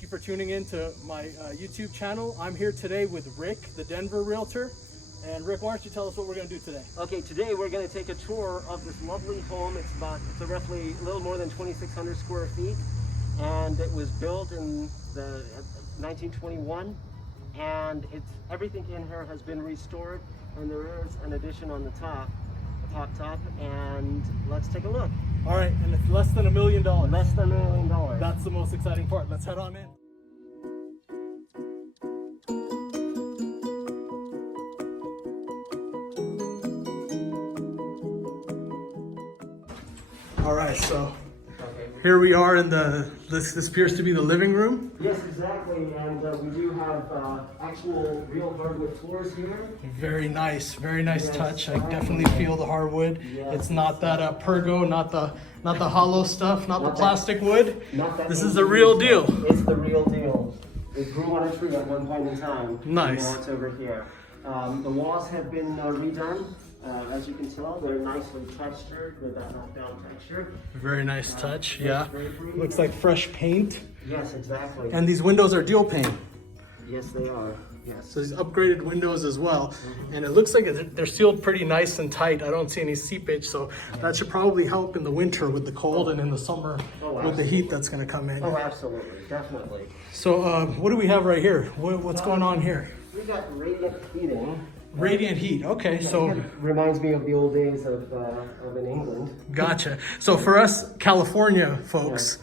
Thank you for tuning in to my YouTube channel. I'm here today with Rick, the Denver Realtor. And Rick, why don't you tell us what we're going to do today? Okay, today we're going to take a tour of this lovely home. It's roughly a little more than 2,600 square feet, and it was built in the 1921. And everything in here has been restored, and there is an addition on the top, and let's take a look. All right, and it's less than $1 million. Less than $1 million. That's the most exciting part. Let's head on in. All right, so here we are in this appears to be the living room. Yes, exactly, and we do have actual real hardwood floors here. Very nice Yes, touch. I definitely feel the hardwood. Yes. It's not that pergo, not the hollow stuff, not the plastic wood. This is the real deal. It's the real deal. It grew on a tree at one point in time. Nice. Now it's over here. The walls have been redone. As you can tell, they're nicely textured with that knockdown texture. Very nice touch, yeah. drapery. Looks like fresh paint. Yes, exactly. And these windows are dual pane. Yes, they are. Yes. So these upgraded windows as well. And it looks like they're sealed pretty nice and tight. I don't see any seepage, so that should probably help in the winter with the cold and in the summer with the heat that's gonna come in. Oh, absolutely, definitely. So what do we have right here? What's going on here? We got radiant heating. Radiant heat, okay, so. It reminds me of the old days of in England. Gotcha. So for us California folks,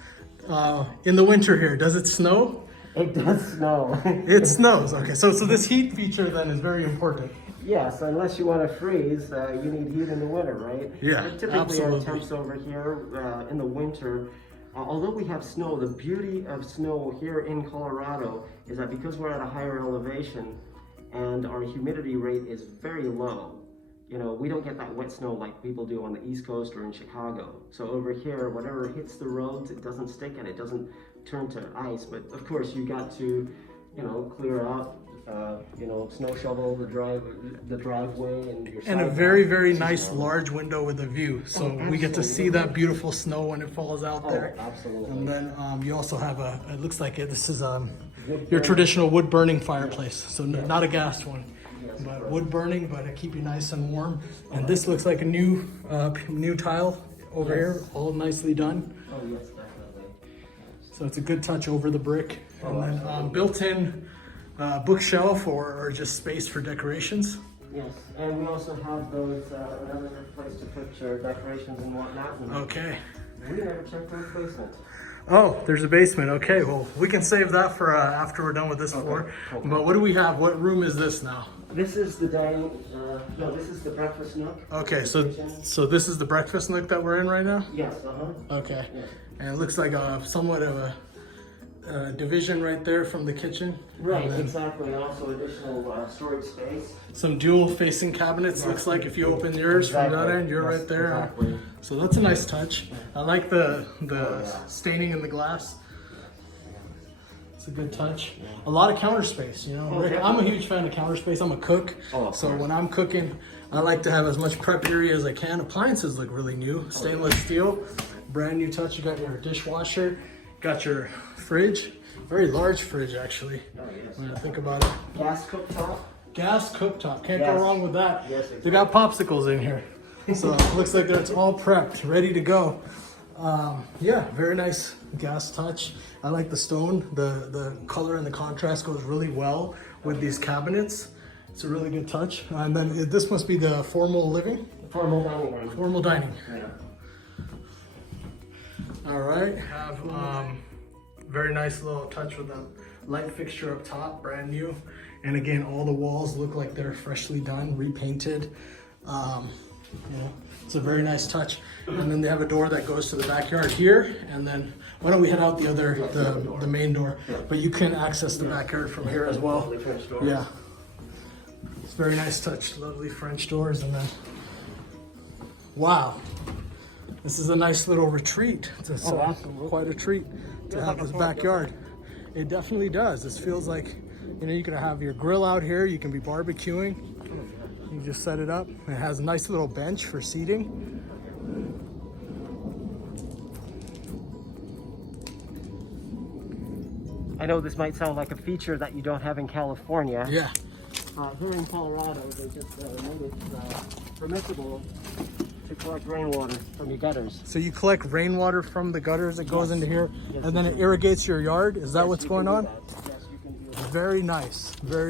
in the winter here, does it snow? It does snow. It snows, okay. So this heat feature then is very important. Yes, unless you want to freeze, you need heat in the winter, right? Yeah, But typically absolutely. our temps over here in the winter, although we have snow, the beauty of snow here in Colorado is that because we're at a higher elevation and our humidity rate is very low, you know, we don't get that wet snow like people do on the East Coast or in Chicago. So over here, whatever hits the roads, it doesn't stick and it doesn't turn to ice. But of course, you got to, you know, clear out, snow shovel the driveway and your And a sidewalk. very nice large window with a view. So we get to see that beautiful snow when it falls out there. Absolutely. And then you also have it looks like this is your traditional wood burning fireplace. So not a gas one, but wood burning, but it keep you nice and warm. And this looks like a new tile over here, all nicely done. Oh yes, definitely. So it's a good touch over the brick. And then built-in bookshelf or just space for decorations. Yes, and we also have those another place to put your decorations and whatnot. And Okay. we never checked out the basement. Oh, there's a basement. Okay, well, we can save that for after we're done with this floor. Cool. But what do we have? What room is this now? This is the dining. This is the breakfast nook. Okay, so this is the breakfast nook that we're in right now? Yes. Okay. Yes. And it looks like somewhat of a division right there from the kitchen. Right. And then Exactly. And also additional storage space. some dual facing cabinets. Looks like if you open yours from that end, you're Yes, right there. Exactly. So that's a nice touch. I like the staining in the glass. It's a good touch. A lot of counter space, you know. Rick, I'm a huge fan of counter space. I'm a cook, so when I'm cooking, I like to have as much prep area as I can. Appliances look really new. Stainless steel, brand new touch. You got your dishwasher, got your fridge, very large fridge actually. Oh, yes. When I think about it. Gas cooktop. Gas cooktop, can't Yes. go wrong with that. Yes, exactly. They got popsicles in here. So it looks like it's all prepped, ready to go. Yeah, very nice gas touch. I like the stone. The color and the contrast goes really well with these cabinets. It's a really good touch. And then this must be the formal living? Formal dining room. Formal dining. Yeah. All right, have very nice little touch with the light fixture up top, brand new. And again, all the walls look like they're freshly done, repainted. Yeah, it's a very nice touch. And then they have a door that goes to the backyard here. And then why don't we head out the main door? But you can access the backyard from here as well. Yeah, it's very nice touch, lovely French doors. And then, wow. This is a nice little retreat. It's quite a treat to have this backyard. It definitely does. This feels like, you know, you can have your grill out here. You can be barbecuing. You just set it up. It has a nice little bench for seating. I know this might sound like a feature that you don't have in California. Yeah. Here in Colorado, they just made it permissible to collect rainwater from your gutters. So you collect rainwater from the gutters that goes into here, Yes, and then you it can. irrigates your yard? Is that Yes, what's you going can do on? that. Yes, you can do that. Very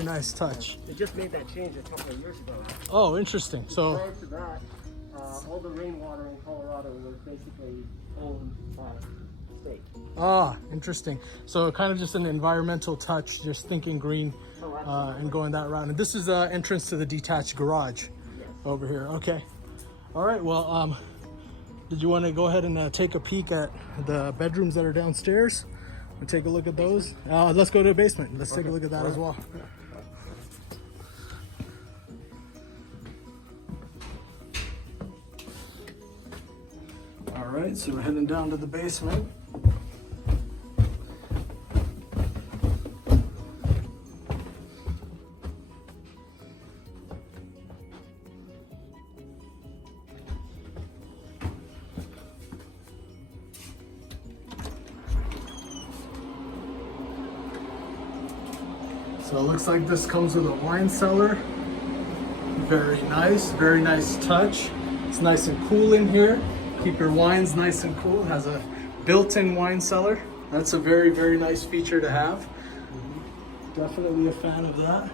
nice touch. They just made that change a couple of years ago. Oh, interesting. So, Prior to that, all the rainwater in Colorado was basically owned by the state. interesting. So kind of just an environmental touch, just thinking green and going that route. And this is the entrance to the detached garage over here. Okay. All right, well, did you want to go ahead and take a peek at the bedrooms that are downstairs? We'll take a look at those. Let's go to the basement. Let's take a look at that as well. All right, so we're heading down to the basement. So it looks like this comes with a wine cellar. Very nice touch. It's nice and cool in here. Keep your wines nice and cool. It has a built-in wine cellar. That's a very nice feature to have. Definitely a fan of that.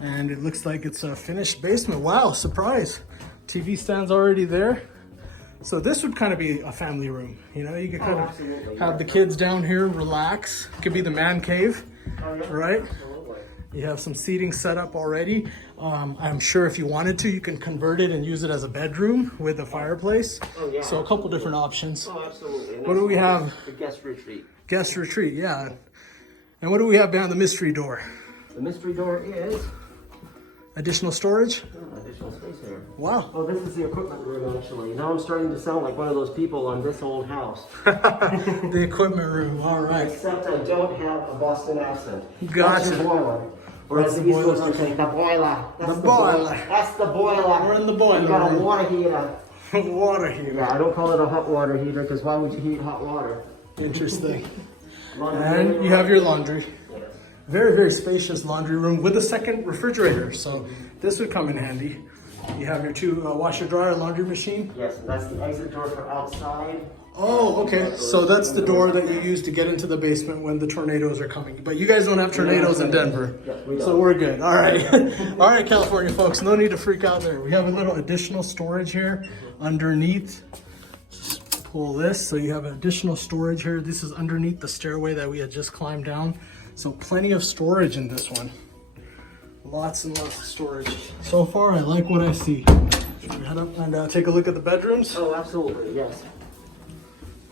And it looks like it's a finished basement. Wow, surprise. TV stand's already there. So this would kind of be a family room. You know, you could kind of have the kids down here, relax. It could be the man cave, right? You have some seating set up already. I'm sure if you wanted to, you can convert it and use it as a bedroom with a fireplace. Oh, yeah, so a couple different options. Oh, absolutely. And What do we have? The guest retreat. Guest retreat, yeah. And what do we have behind the mystery door? The mystery door is Additional storage? additional space here. Wow. Oh, this is the equipment room, actually. Now I'm starting to sound like one of those people on This Old House. The equipment room, all right. Except I don't have a Boston accent. Gotcha. That's your boiler. Or as the East Coast say, the boiler. That's The boiler. That's the boiler. We're in the boiler You got a room. water heater. Water heater. Yeah, I don't call it a hot water heater because why would you heat hot water? Interesting. And you have your laundry. Very spacious laundry room with a second refrigerator. So this would come in handy. You have your two washer dryer laundry machine. Yes, and that's the exit door for outside. Oh, okay. So that's the door that you use to get into the basement when the tornadoes are coming. But you guys don't have tornadoes in Denver. Yes, we don't. So we're good. All right. All right, California folks, no need to freak out there. We have a little additional storage here underneath. Just pull this so you have additional storage here. This is underneath the stairway that we had just climbed down. So plenty of storage in this one. Lots and lots of storage. So far, I like what I see. Should we head up and take a look at the bedrooms? Oh, absolutely, yes.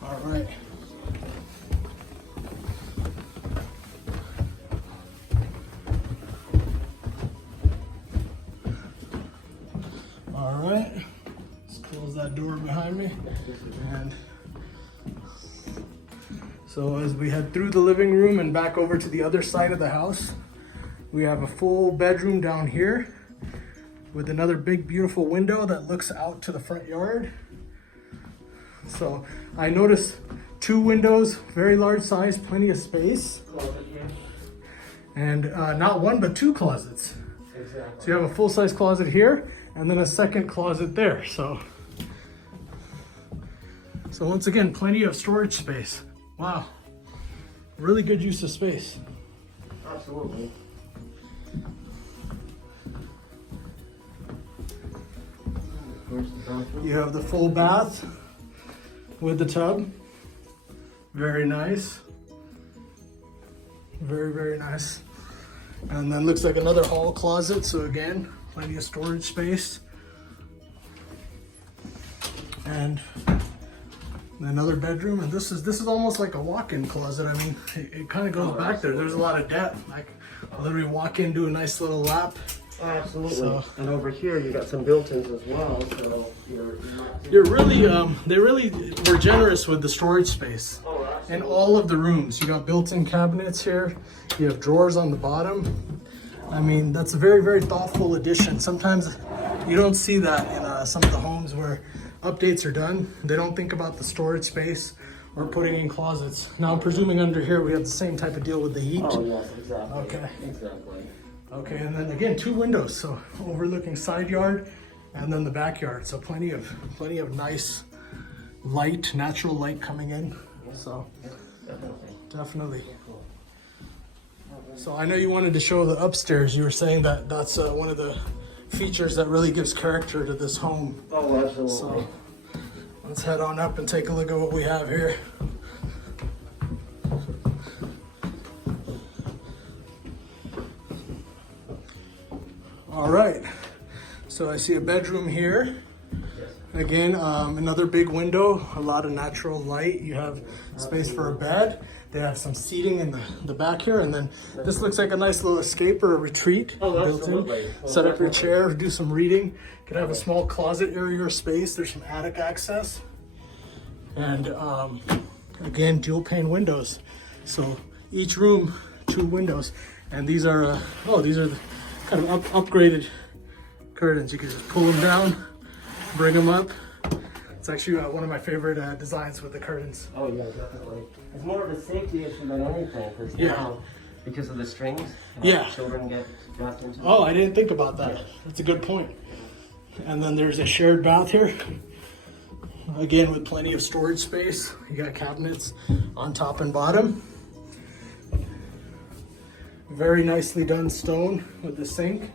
All right. All right. Let's close that door behind me. And so as we head through the living room and back over to the other side of the house, we have a full bedroom down here with another big, beautiful window that looks out to the front yard. So I noticed 2 windows, very large size, plenty of space. And not 1, but 2 closets. Exactly. So you have a full-size closet here and then a second closet there. So once again, plenty of storage space. Wow, really good use of space. Absolutely. You have the full bath with the tub. Very nice. Very nice. And then looks like another hall closet. So again, plenty of storage space. And another bedroom. And this is almost like a walk-in closet. I mean, it kind of goes back there. There's a lot of depth. Like literally walk in, do a nice little lap. Oh, absolutely. So- and over here you got some built-ins as well, so You're really, they really were generous with the storage space. Oh, In absolutely. all of the rooms. You got built-in cabinets here. You have drawers on the bottom. I mean, that's a very thoughtful addition. Sometimes you don't see that in some of the homes where updates are done, they don't think about the storage space or putting in closets. Now I'm presuming under here we have the same type of deal with the heat. Oh yes, exactly. Okay. Exactly. Okay, and then again, 2 windows, so overlooking side yard and then the backyard. So plenty of nice light, natural light coming in. So definitely. So I know you wanted to show the upstairs. You were saying that that's one of the features that really gives character to this home. Oh, absolutely. So let's head on up and take a look at what we have here. All right, so I see a bedroom here. Again, another big window, a lot of natural light. You have space for a bed. They have some seating in the back here, and then this looks like a nice little escape or a retreat. Oh, built absolutely. in. Set up your chair, do some reading. Could have a small closet area or space. There's some attic access. And again, dual pane windows. So each room, 2 windows. And these are, these are the kind of upgraded curtains. You can just pull them down, bring them up. It's actually one of my favorite designs with the curtains. Oh yeah, definitely. It's more of a safety issue than anything, because now, because of the strings, children get dropped into. Oh, I didn't think about that. That's a good point. And then there's a shared bath here. Again, with plenty of storage space. You got cabinets on top and bottom. Very nicely done stone with the sink.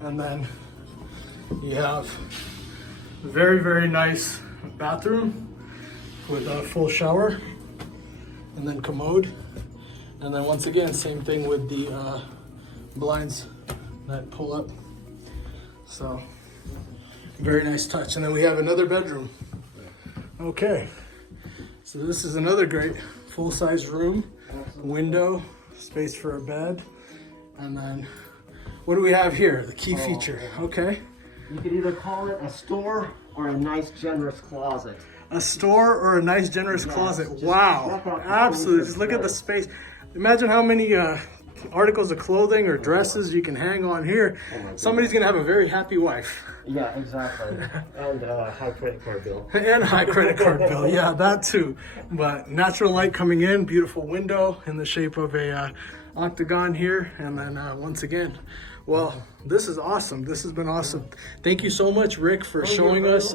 And then you have a very, very nice bathroom with a full shower. And then commode. And then once again, same thing with the blinds that pull up. So, very nice touch. And then we have another bedroom. Okay, so this is another great full-size room, window, space for a bed, and then what do we have here? The key feature. Okay. You could either call it a store or a nice, generous closet. A store or a nice, generous closet. Wow, absolutely. Just look at the space. Imagine how many articles of clothing or dresses you can hang on here. Somebody's gonna have a very happy wife. Yeah, exactly. And high credit card bill. And high credit card bill, yeah, that too. But natural light coming in, beautiful window in the shape of a octagon here. And then once again, well, this is awesome. This has been awesome. Thank you so much, Rick, for showing us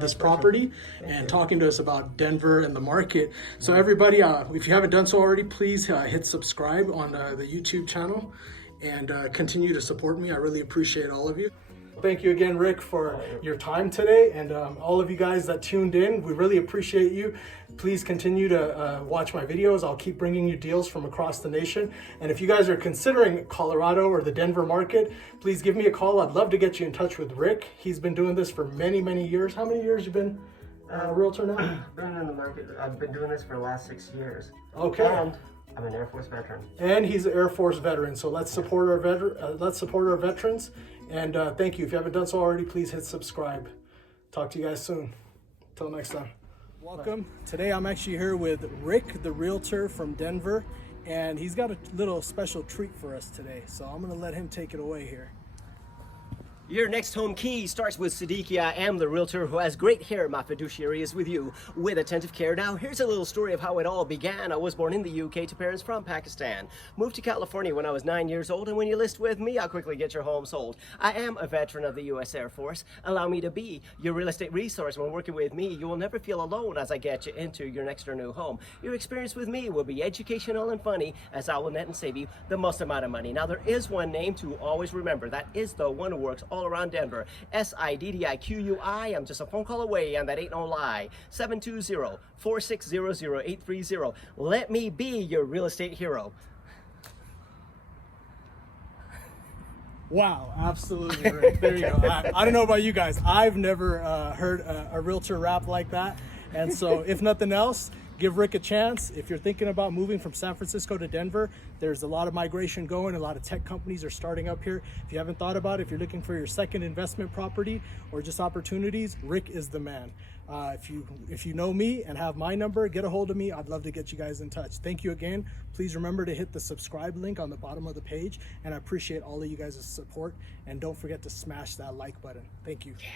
this property and talking to us about Denver and the market. So everybody, if you haven't done so already, please hit subscribe on the YouTube channel and continue to support me. I really appreciate all of you. Thank you again, Rick, for your time today, and all of you guys that tuned in. We really appreciate you. Please continue to watch my videos. I'll keep bringing you deals from across the nation. And if you guys are considering Colorado or the Denver market, please give me a call. I'd love to get you in touch with Rick. He's been doing this for many, many years. How many years you been a realtor now? Been in the market. I've been doing this for the last 6 years. Okay. And I'm an Air Force veteran. And he's an Air Force veteran. So let's support our veterans. And thank you. If you haven't done so already, please hit subscribe. Talk to you guys soon. Until next time. Welcome. Today I'm actually here with Rick, the realtor from Denver, and he's got a little special treat for us today. So I'm going to let him take it away here. Your next home key starts with Siddiqui. I am the realtor who has great hair. My fiduciary is with you with attentive care. Now, here's a little story of how it all began. I was born in the UK to parents from Pakistan. Moved to California when I was 9 years old, and when you list with me, I'll quickly get your home sold. I am a veteran of the US Air Force. Allow me to be your real estate resource. When working with me, you will never feel alone as I get you into your next or new home. Your experience with me will be educational and funny, as I will net and save you the most amount of money. Now, there is one name to always remember. That is the one who works all around Denver. Siddiqui. I'm just a phone call away, and that ain't no lie. 720-460-0830. Let me be your real estate hero. Wow, absolutely, Rick. There you go. I don't know about you guys. I've never heard a realtor rap like that. And so if nothing else, give Rick a chance. If you're thinking about moving from San Francisco to Denver, there's a lot of migration going. A lot of tech companies are starting up here. If you haven't thought about it, if you're looking for your second investment property or just opportunities, Rick is the man. If you know me and have my number, get a hold of me. I'd love to get you guys in touch. Thank you again. Please remember to hit the subscribe link on the bottom of the page. And I appreciate all of you guys' support. And don't forget to smash that like button. Thank you. Yeah.